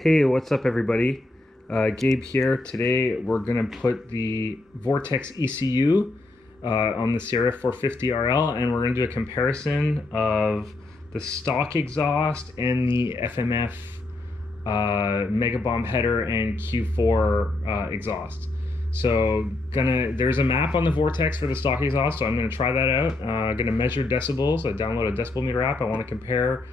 Hey, what's up everybody? Gabe here. Today we're gonna put the Vortex ECU on the CRF450RL, and we're gonna do a comparison of the stock exhaust and the FMF Mega Bomb header and Q4 exhaust. So there's a map on the Vortex for the stock exhaust, so I'm gonna try that out. Gonna measure decibels. I download a decibel meter app. I want to compare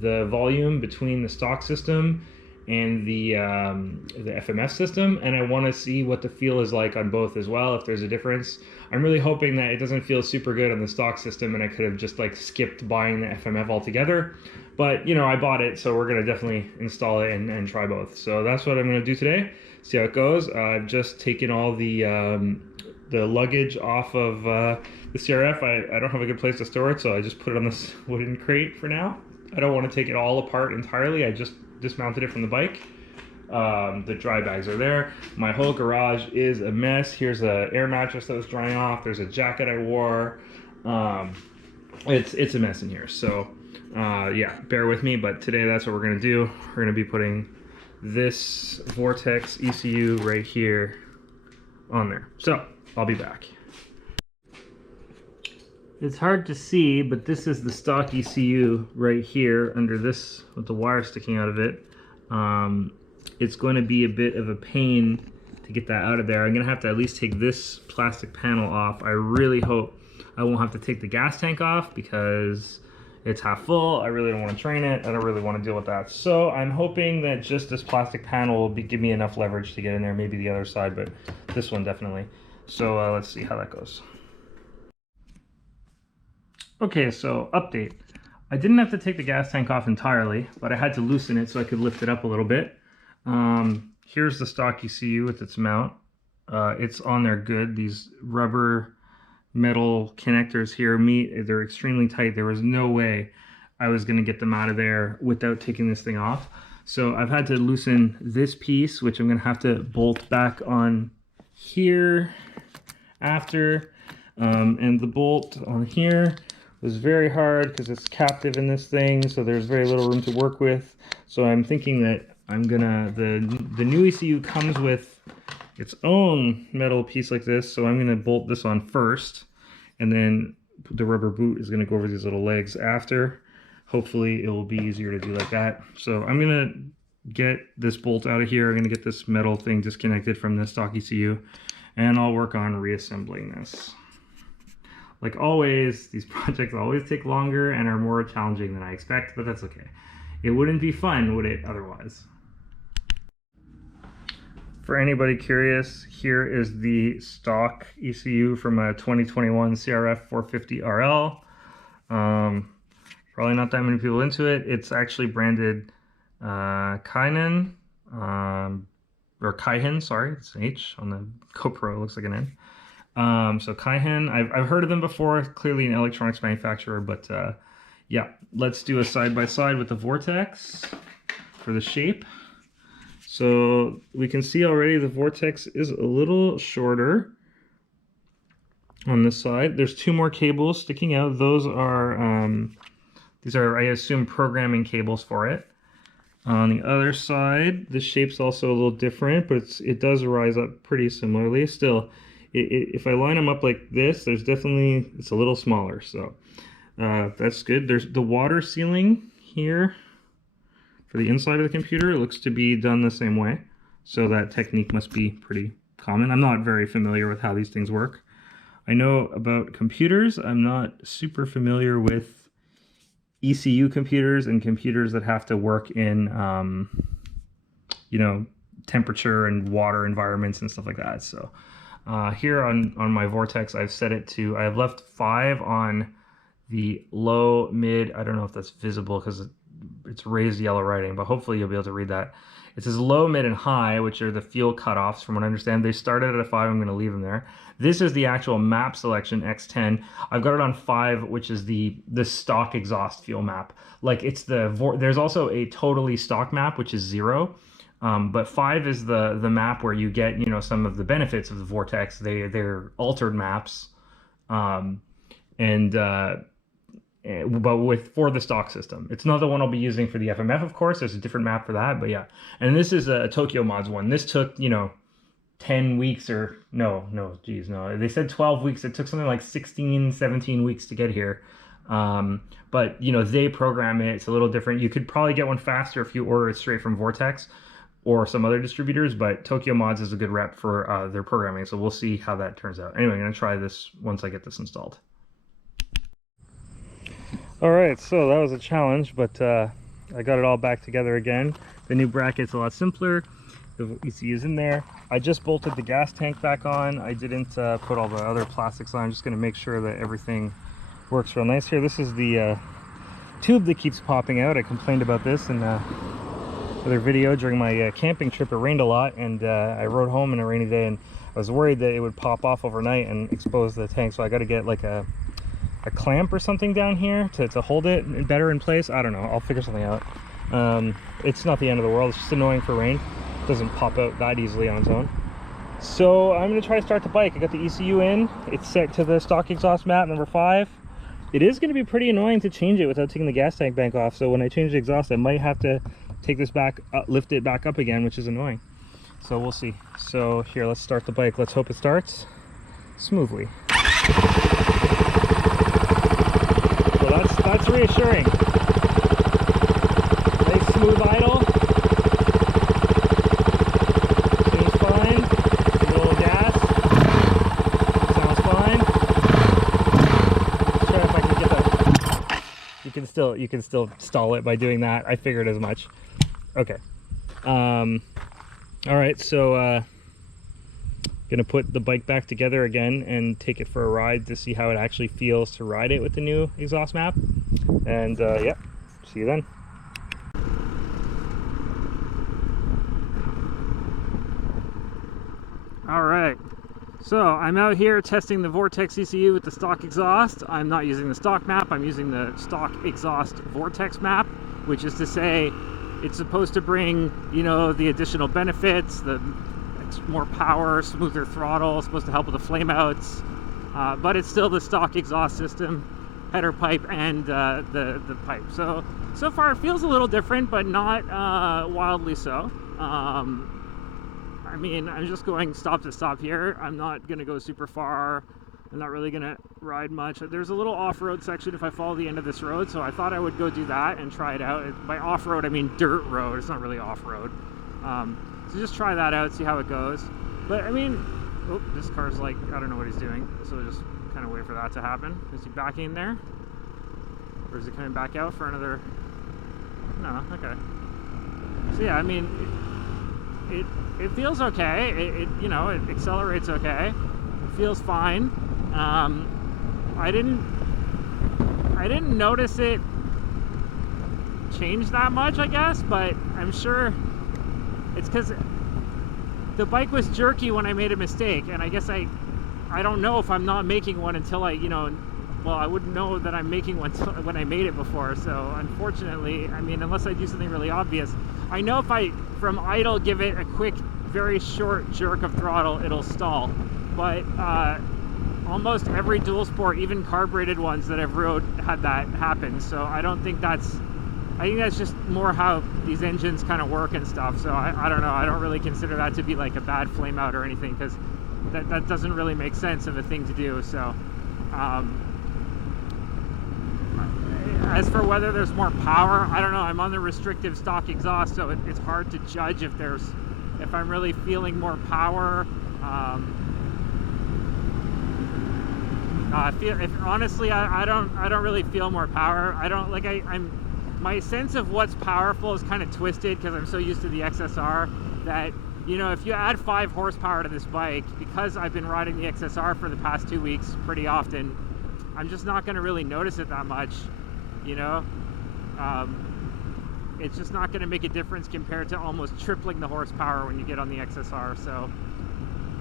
the volume between the stock system and the FMF system, and I want to see what the feel is like on both as well, if there's a difference. I'm really hoping that it doesn't feel super good on the stock system and I could have just like skipped buying the FMF altogether, but you know, I bought it, so we're going to definitely install it and try both. So that's what I'm going to do today, see how it goes. I've just taken all the luggage off of the CRF. I don't have a good place to store it, so I just put it on this wooden crate for now. I don't want to take it all apart entirely. I just dismounted it from the bike. The dry bags are there. My whole garage is a mess. Here's an air mattress that was drying off. There's a jacket I wore. It's a mess in here. So yeah, bear with me. But today that's what we're gonna do. We're gonna be putting this Vortex ECU right here on there. So I'll be back. It's hard to see, but this is the stock ECU right here under this with the wire sticking out of it. It's going to be a bit of a pain to get that out of there. I'm going to have to at least take this plastic panel off. I really hope I won't have to take the gas tank off because it's half full. I really don't want to drain it. I don't really want to deal with that. So I'm hoping that just this plastic panel will give me enough leverage to get in there. Maybe the other side, but this one definitely. So let's see how that goes. Okay, so update. I didn't have to take the gas tank off entirely, but I had to loosen it so I could lift it up a little bit. Here's the stock ECU with its mount. It's on there good. These rubber metal connectors here, they're extremely tight. There was no way I was going to get them out of there without taking this thing off. So I've had to loosen this piece, which I'm going to have to bolt back on here after. And the bolt on here was very hard because it's captive in this thing, so there's very little room to work with. So I'm thinking that I'm gonna, the new ECU comes with its own metal piece like this, so I'm gonna bolt this on first, and then the rubber boot is gonna go over these little legs after. Hopefully it will be easier to do like that. So I'm gonna get this bolt out of here. I'm gonna get this metal thing disconnected from the stock ECU, and I'll work on reassembling this. Like always, these projects always take longer and are more challenging than I expect, but that's okay. It wouldn't be fun, would it, otherwise? For anybody curious, here is the stock ECU from a 2021 CRF450RL. Probably not that many people into it. It's actually branded Kaihen, or Kaihen, sorry, it's an H on the GoPro, it looks like an N. So Kaihen, I've heard of them before, clearly an electronics manufacturer, but yeah, let's do a side-by-side with the Vortex for the shape. So we can see already the Vortex is a little shorter on this side. There's two more cables sticking out. Those are, these are, I assume, programming cables for it. On the other side, the shape's also a little different, but it does rise up pretty similarly. Still, if I line them up like this, there's definitely, it's a little smaller, so that's good. There's the water sealing here for the inside of the computer. It looks to be done the same way, so that technique must be pretty common. I'm not very familiar with how these things work. I know about computers. I'm not super familiar with ECU computers and computers that have to work in, you know, temperature and water environments and stuff like that. So here on my Vortex, I've set it to, I have left 5 on the low, mid, I don't know if that's visible because it's raised yellow writing, but hopefully you'll be able to read that. It says low, mid, and high, which are the fuel cutoffs from what I understand. They started at a 5, I'm going to leave them there. This is the actual map selection, X10. I've got it on 5, which is the stock exhaust fuel map. Like it's there's also a totally stock map, which is 0. But 5 is the map where you get, you know, some of the benefits of the Vortex. They're altered maps, and but for the stock system. It's not the one I'll be using for the FMF, of course. There's a different map for that, but yeah. And this is a Tokyo Mods one. This took, 10 weeks or no, geez, no. They said 12 weeks. It took something like 16, 17 weeks to get here. But, they program it. It's a little different. You could probably get one faster if you order it straight from Vortex or some other distributors, but Tokyo Mods is a good rep for their programming, so we'll see how that turns out. Anyway, I'm going to try this once I get this installed. All right, so that was a challenge, but I got it all back together again. The new bracket's a lot simpler. The ECU's in there. I just bolted the gas tank back on. I didn't put all the other plastics on. I'm just going to make sure that everything works real nice here. This is the tube that keeps popping out. I complained about this in another video during my camping trip. It rained a lot, and I rode home in a rainy day, and I was worried that it would pop off overnight and expose the tank, so I got to get like a clamp or something down here to hold it better in place. I don't know, I'll figure something out. It's not the end of the world. It's just annoying for rain. It doesn't pop out that easily on its own. So I'm going to try to start the bike. I got the ECU in. It's set to the stock exhaust map number 5. It is going to be pretty annoying to change it without taking the gas tank bank off, so when I change the exhaust I might have to take this back, lift it back up again, which is annoying. So we'll see. So here, let's start the bike. Let's hope it starts smoothly. So that's reassuring. Nice smooth idle. Seems fine. A little gas. Sounds fine. Let's try if I can get that. You can still stall it by doing that. I figured as much. Okay. All right. So gonna put the bike back together again and take it for a ride to see how it actually feels to ride it with the new exhaust map. And yeah, see you then. All right, so I'm out here testing the Vortex ECU with the stock exhaust. I'm not using the stock map, I'm using the stock exhaust Vortex map, which is to say it's supposed to bring, the additional benefits, the more power, smoother throttle, supposed to help with the flameouts, but it's still the stock exhaust system, header pipe and the pipe. So far it feels a little different, but not wildly so. I mean, I'm just going stop to stop here. I'm not gonna go super far. I'm not really gonna ride much. There's a little off-road section if I follow the end of this road, so I thought I would go do that and try it out. By off-road I mean dirt road, it's not really off-road. So just try that out, see how it goes. But I mean, oh, this car's like, I don't know what he's doing, so just kind of wait for that to happen. Is he back in there? Or is he coming back out for another? No, okay. So yeah, I mean, it feels okay. It accelerates okay. It feels fine. I didn't notice it change that much, I guess, but I'm sure it's because the bike was jerky when I made a mistake, and I guess I don't know if I'm not making one until I wouldn't know that I'm making one when I made it before. So unfortunately, I mean, unless I do something really obvious, I know if I from idle give it a quick, very short jerk of throttle, it'll stall. But almost every dual sport, even carbureted ones that I've rode, had that happen. So I think that's just more how these engines kind of work and stuff. So I don't know. I don't really consider that to be like a bad flame out or anything, because that doesn't really make sense of a thing to do. So as for whether there's more power, I don't know. I'm on the restrictive stock exhaust, so it's hard to judge if I'm really feeling more power. Honestly, I don't really feel more power. My sense of what's powerful is kind of twisted because I'm so used to the XSR that, if you add 5 horsepower to this bike, because I've been riding the XSR for the past 2 weeks pretty often, I'm just not going to really notice it that much, it's just not going to make a difference compared to almost tripling the horsepower when you get on the XSR. So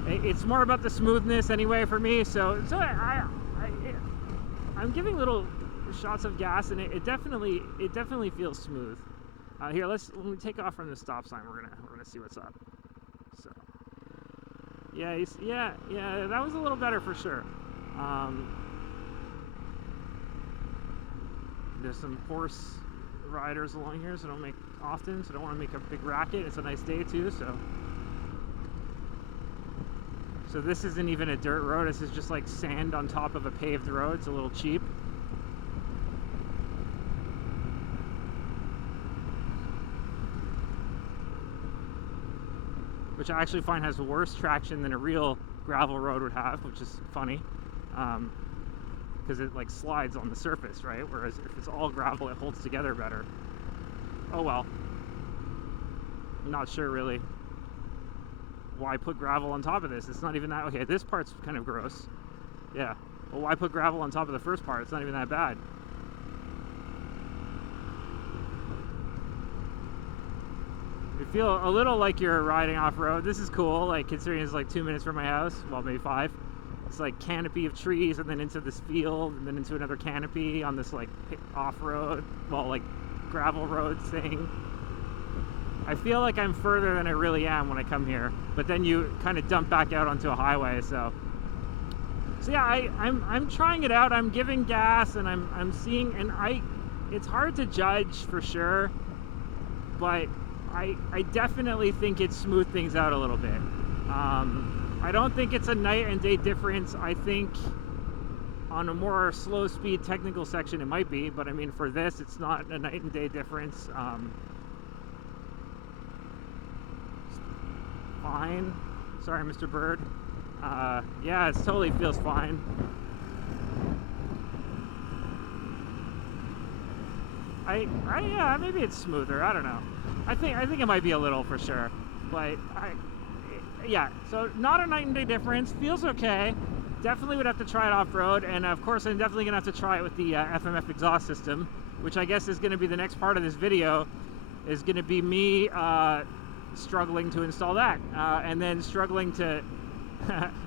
it's more about the smoothness anyway for me. So I'm giving little shots of gas, and it definitely feels smooth. Here, when we take off from the stop sign, we're gonna see what's up. So yeah, that was a little better for sure. There's some horse riders along here, so don't make often, so don't want to make a big racket. It's a nice day too, so this isn't even a dirt road. This is just like sand on top of a paved road. It's a little cheap. Which I actually find has worse traction than a real gravel road would have, which is funny. Because it like slides on the surface, right? Whereas if it's all gravel, it holds together better. Oh well. I'm not sure really why put gravel on top of this. It's not even that, okay, this part's kind of gross. Yeah, well, why put gravel on top of the first part? It's not even that bad. You feel a little like you're riding off-road. This is cool, like considering it's like 2 minutes from my house, well maybe 5. It's like canopy of trees and then into this field and then into another canopy on this like off-road, well like gravel road thing. I feel like I'm further than I really am when I come here, but then you kind of dump back out onto a highway, so yeah, I'm trying it out. I'm giving gas and I'm seeing, and it's hard to judge for sure, but I definitely think it smoothed things out a little bit. I don't think it's a night and day difference. I think on a more slow speed technical section it might be, but I mean for this it's not a night and day difference. Fine. Sorry, Mr. Bird. Yeah, it totally feels fine. Yeah, maybe it's smoother. I don't know. I think it might be a little for sure, but yeah. So not a night and day difference. Feels okay. Definitely would have to try it off road, and of course I'm definitely gonna have to try it with the FMF exhaust system, which I guess is gonna be the next part of this video. Is gonna be me struggling to install that, and then struggling to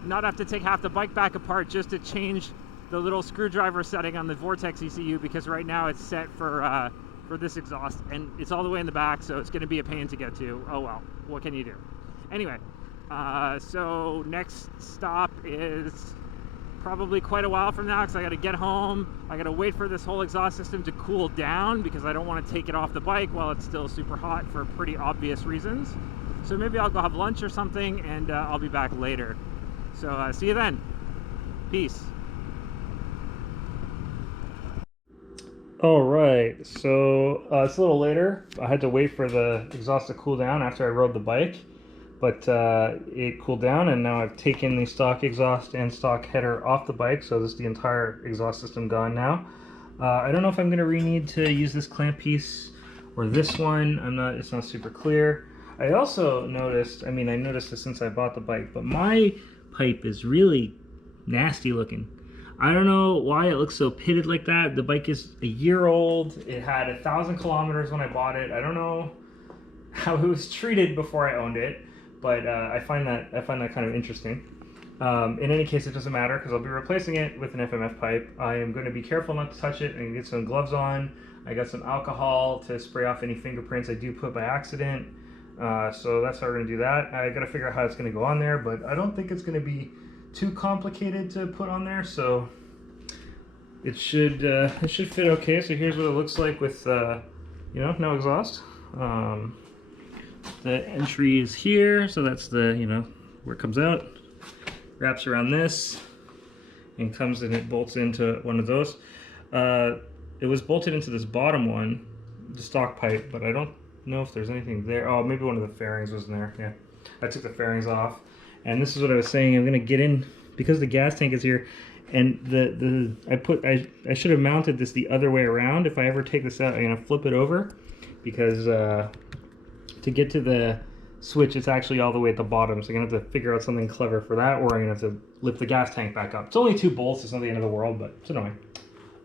not have to take half the bike back apart just to change the little screwdriver setting on the Vortex ECU, because right now it's set for this exhaust and it's all the way in the back, so it's going to be a pain to get to. Oh well, what can you do? Anyway, so next stop is probably quite a while from now, because I got to get home. I got to wait for this whole exhaust system to cool down because I don't want to take it off the bike while it's still super hot for pretty obvious reasons. So maybe I'll go have lunch or something, and I'll be back later. So see you then. Peace. All right, so it's a little later. I had to wait for the exhaust to cool down after I rode the bike, but it cooled down, and now I've taken the stock exhaust and stock header off the bike, so this is the entire exhaust system gone now. I don't know if I'm going to need to use this clamp piece or this one. It's not super clear. I also noticed, I noticed this since I bought the bike, but my pipe is really nasty looking. I don't know why it looks so pitted like that. The bike is a year old. It had 1,000 kilometers when I bought it. I don't know how it was treated before I owned it, but I find that kind of interesting. In any case, it doesn't matter because I'll be replacing it with an FMF pipe. I am going to be careful not to touch it and get some gloves on. I got some alcohol to spray off any fingerprints I do put by accident. So that's how we're going to do that. I got to figure out how it's going to go on there, but I don't think it's going to be too complicated to put on there, so it should fit okay. So here's what it looks like with no exhaust. The entry is here, so that's the where it comes out, wraps around this, and comes and it bolts into one of those. It was bolted into this bottom one, the stock pipe, but I don't know if there's anything there. Oh, maybe one of the fairings was in there. Yeah, I took the fairings off. And this is what I was saying. I'm gonna get in because the gas tank is here, and I should have mounted this the other way around. If I ever take this out, I'm gonna flip it over, because to get to the switch, it's actually all the way at the bottom. So I'm gonna have to figure out something clever for that, or I'm gonna have to lift the gas tank back up. It's only 2 bolts. It's not the end of the world, but it's annoying.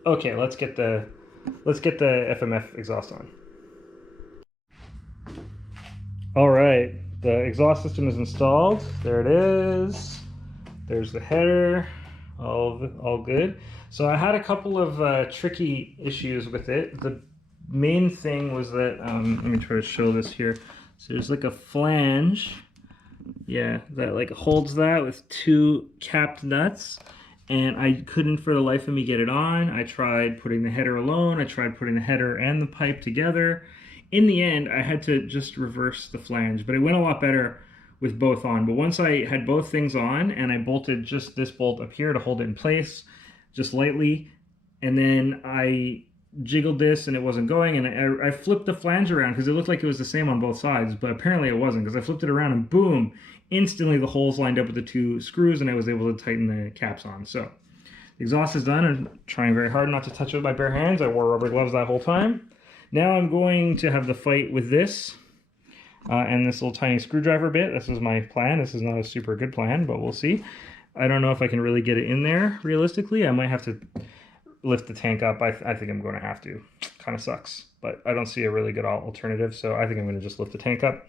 Okay, let's get the FMF exhaust on. All right. The exhaust system is installed. There it is. There's the header. All good. So I had a couple of tricky issues with it. The main thing was that, let me try to show this here. So there's like a flange, yeah, that like holds that with 2 capped nuts. and I couldn't for the life of me get it on. I tried putting the header alone. I tried putting the header and the pipe together. In the end, I had to just reverse the flange, but it went a lot better with both on. But once I had both things on and I bolted just this bolt up here to hold it in place just lightly, and then I jiggled this and it wasn't going, and I flipped the flange around because it looked like it was the same on both sides, but apparently it wasn't, because I flipped it around and boom, instantly the holes lined up with the two screws and I was able to tighten the caps on. So the exhaust is done. I'm trying very hard not to touch it with my bare hands. I wore rubber gloves that whole time. Now I'm going to have the fight with this and this little tiny screwdriver bit. This is my plan. This is not a super good plan, but we'll see. I don't know if I can really get it in there realistically. I might have to lift the tank up. I think I'm going to have to. Kind of sucks, but I don't see a really good alternative, so I think I'm going to just lift the tank up.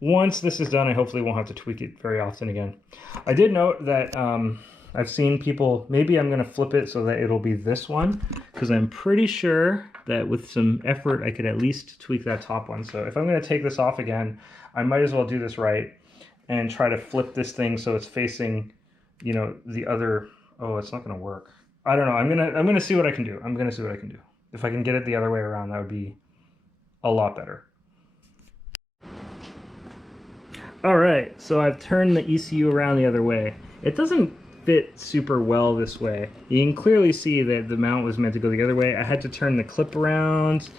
Once this is done, I hopefully won't have to tweak it very often again. I did note that I've seen people, maybe I'm going to flip it so that it'll be this one, because I'm pretty sure that with some effort I could at least tweak that top one. So if I'm going to take this off again, I might as well do this right and try to flip this thing so it's facing, you know, the other. Oh, it's not going to work. I don't know. I'm gonna see what I can do. I'm gonna see what I can do. If I can get it the other way around, that would be a lot better. All right, so I've turned the ECU around the other way. It doesn't fit super well this way. You can clearly see that the mount was meant to go the other way. I had to turn the clip around,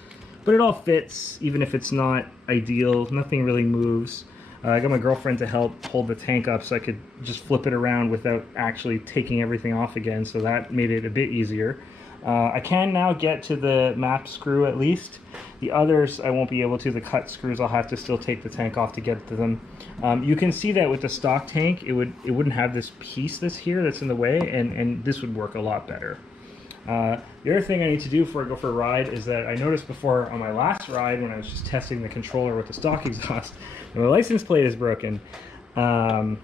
but it all fits, even if it's not ideal. Nothing really moves. I got my girlfriend to help hold the tank up so I could just flip it around without actually taking everything off again, so that made it a bit easier. I can now get to the map screw at least. The others I won't be able to. The cut screws I'll have to still take the tank off to get to them. You can see that with the stock tank it wouldn't have this piece that's here that's in the way, and this would work a lot better. The other thing I need to do before I go for a ride is that I noticed before on my last ride when I was just testing the controller with the stock exhaust, my license plate is broken. I mount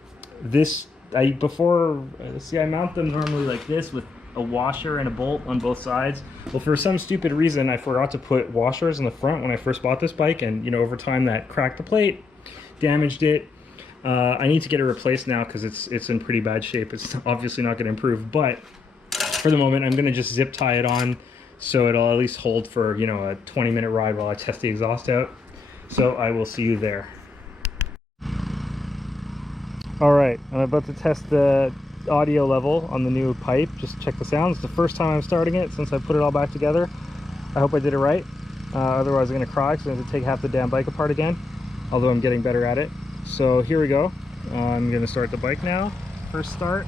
them normally like this with a washer and a bolt on both sides. Well, for some stupid reason, I forgot to put washers in the front when I first bought this bike, and you know, over time that cracked the plate, damaged it. I need to get it replaced now because it's in pretty bad shape. It's obviously not going to improve, but for the moment, I'm going to just zip tie it on so it'll at least hold for, you know, a 20-minute ride while I test the exhaust out. So I will see you there. All right, I'm about to test the audio level on the new pipe. Just check the sound. It's the first time I'm starting it since I put it all back together. I hope I did it right. Otherwise I'm going to cry because I have to take half the damn bike apart again, although I'm getting better at it. So here we go. I'm going to start the bike now. First start.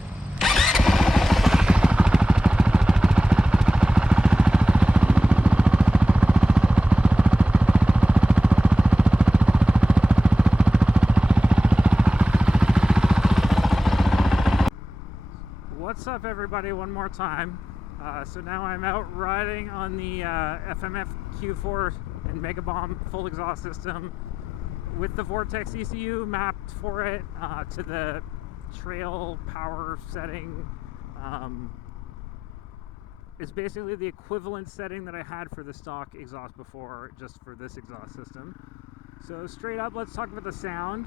What's up, everybody, one more time. So now I'm out riding on the FMF Q4 and Mega Bomb full exhaust system with the Vortex ECU mapped for it to the trail power setting. It's basically the equivalent setting that I had for the stock exhaust before, just for this exhaust system. So straight up, let's talk about the sound.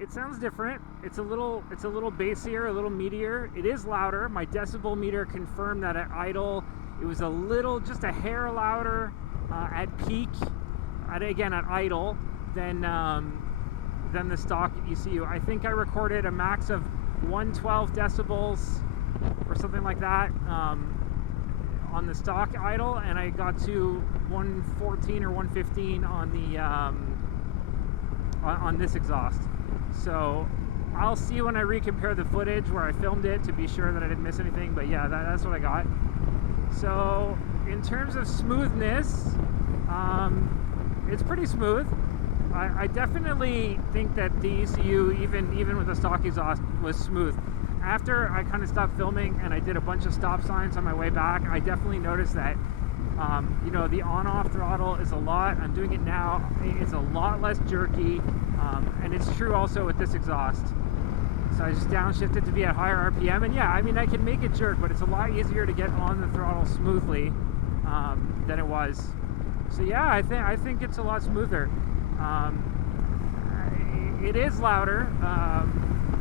It sounds different. It's a little bassier, a little meatier. It is louder. My decibel meter confirmed that at idle, it was just a hair louder at peak. Again, at idle than the stock ECU. I think I recorded a max of 112 decibels or something like that on the stock idle, and I got to 114 or 115 on the on this exhaust. So I'll see when I recompare the footage where I filmed it to be sure that I didn't miss anything, but yeah, that's what I got. So in terms of smoothness, it's pretty smooth. I definitely think that the ECU, even with the stock exhaust, was smooth. After I kind of stopped filming and I did a bunch of stop signs on my way back, I definitely noticed that you know, the on-off throttle is I'm doing it now, it's a lot less jerky, and it's true also with this exhaust. So I just downshifted to be at higher RPM, and yeah, I mean, I can make it jerk, but it's a lot easier to get on the throttle smoothly than it was. So yeah, I think it's a lot smoother. It is louder.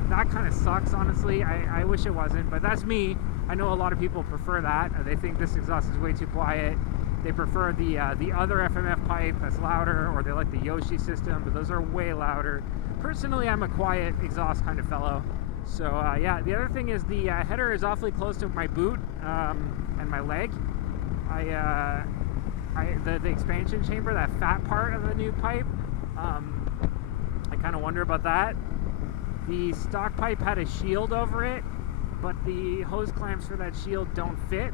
That kind of sucks, honestly. I wish it wasn't, but that's me. I know a lot of people prefer that. They think this exhaust is way too quiet. They prefer the other FMF pipe that's louder, or they like the Yoshi system, but those are way louder. Personally, I'm a quiet exhaust kind of fellow. So yeah, the other thing is the header is awfully close to my boot and my leg. The expansion chamber, that fat part of the new pipe, I kind of wonder about that. The stock pipe had a shield over it, but the hose clamps for that shield don't fit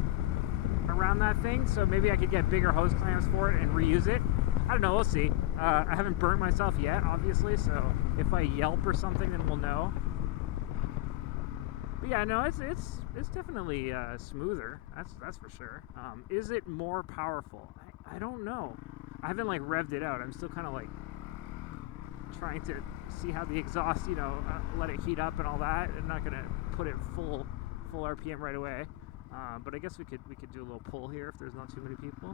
around that thing, so maybe I could get bigger hose clamps for it and reuse it. I don't know, we'll see. I haven't burnt myself yet, obviously, so if I yelp or something, then we'll know. But yeah, no, it's definitely smoother. That's for sure. Is it more powerful? I don't know. I haven't like revved it out. I'm still kind of like trying to see how the exhaust, you know, let it heat up and all that. I'm not gonna put it full RPM right away. But I guess we could do a little pull here if there's not too many people.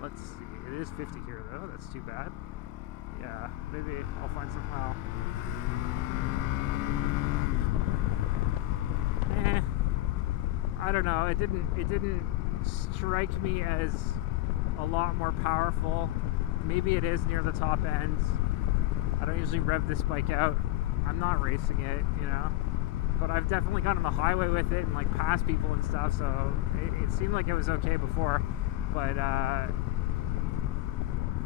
Let's see. It is 50 here though. That's too bad. Yeah, maybe I'll find some. Well, I don't know. It didn't strike me as a lot more powerful. Maybe it is near the top end. I don't usually rev this bike out. I'm not racing it, you know. But I've definitely gone on the highway with it and like passed people and stuff, so it seemed like it was okay before. But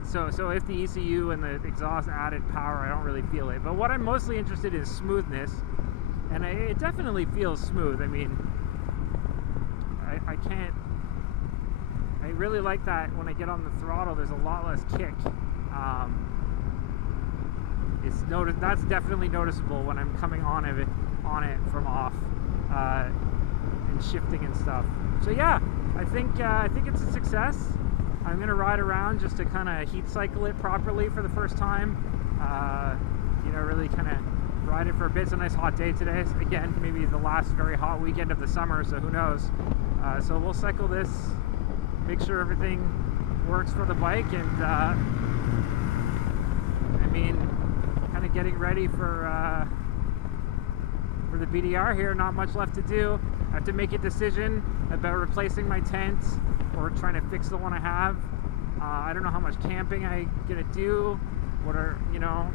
so if the ECU and the exhaust added power, I don't really feel it. But what I'm mostly interested in is smoothness, and it definitely feels smooth. I mean, I really like that when I get on the throttle, there's a lot less kick. That's definitely noticeable when I'm coming on it from off and shifting and stuff. So yeah, I think it's a success. I'm gonna ride around just to kind of heat cycle it properly for the first time. You know, really kind of ride it for a bit. It's a nice hot day today. Again, maybe the last very hot weekend of the summer, so who knows. So we'll cycle this, make sure everything works for the bike, and I mean, kind of getting ready for the BDR here. Not much left to do. I have to make a decision about replacing my tent or trying to fix the one I have. I don't know how much camping I'm gonna do. What are, you know,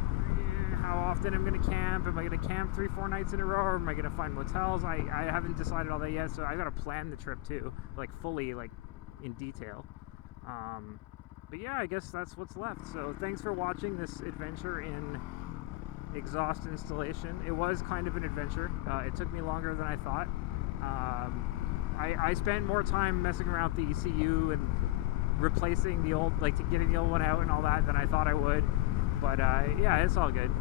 how often I'm gonna camp. Am I gonna camp 3-4 nights in a row, or am I gonna find motels? I haven't decided all that yet, so I gotta plan the trip too, like fully, like in detail. But yeah, I guess that's what's left. So thanks for watching this adventure in exhaust installation. It was kind of an adventure. It took me longer than I thought. I spent more time messing around with the ECU and replacing the old, like getting the old one out and all that, than I thought I would. But yeah, it's all good.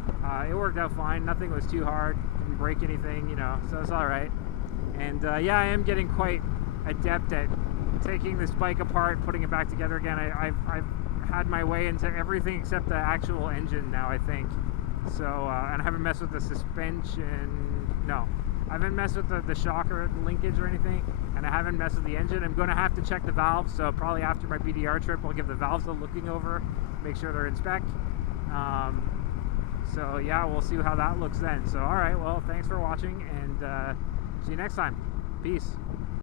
It worked out fine. Nothing was too hard. Didn't break anything, you know, so it's all right. And yeah, I am getting quite adept at taking this bike apart, putting it back together again. I've had my way into everything except the actual engine now, I think. So, and I haven't messed with the suspension. No, I haven't messed with the shocker linkage or anything, and I haven't messed with the engine. I'm going to have to check the valves, so probably after my BDR trip, I'll give the valves a looking over, make sure they're in spec. So yeah, we'll see how that looks then. So all right, well, thanks for watching, and see you next time. Peace.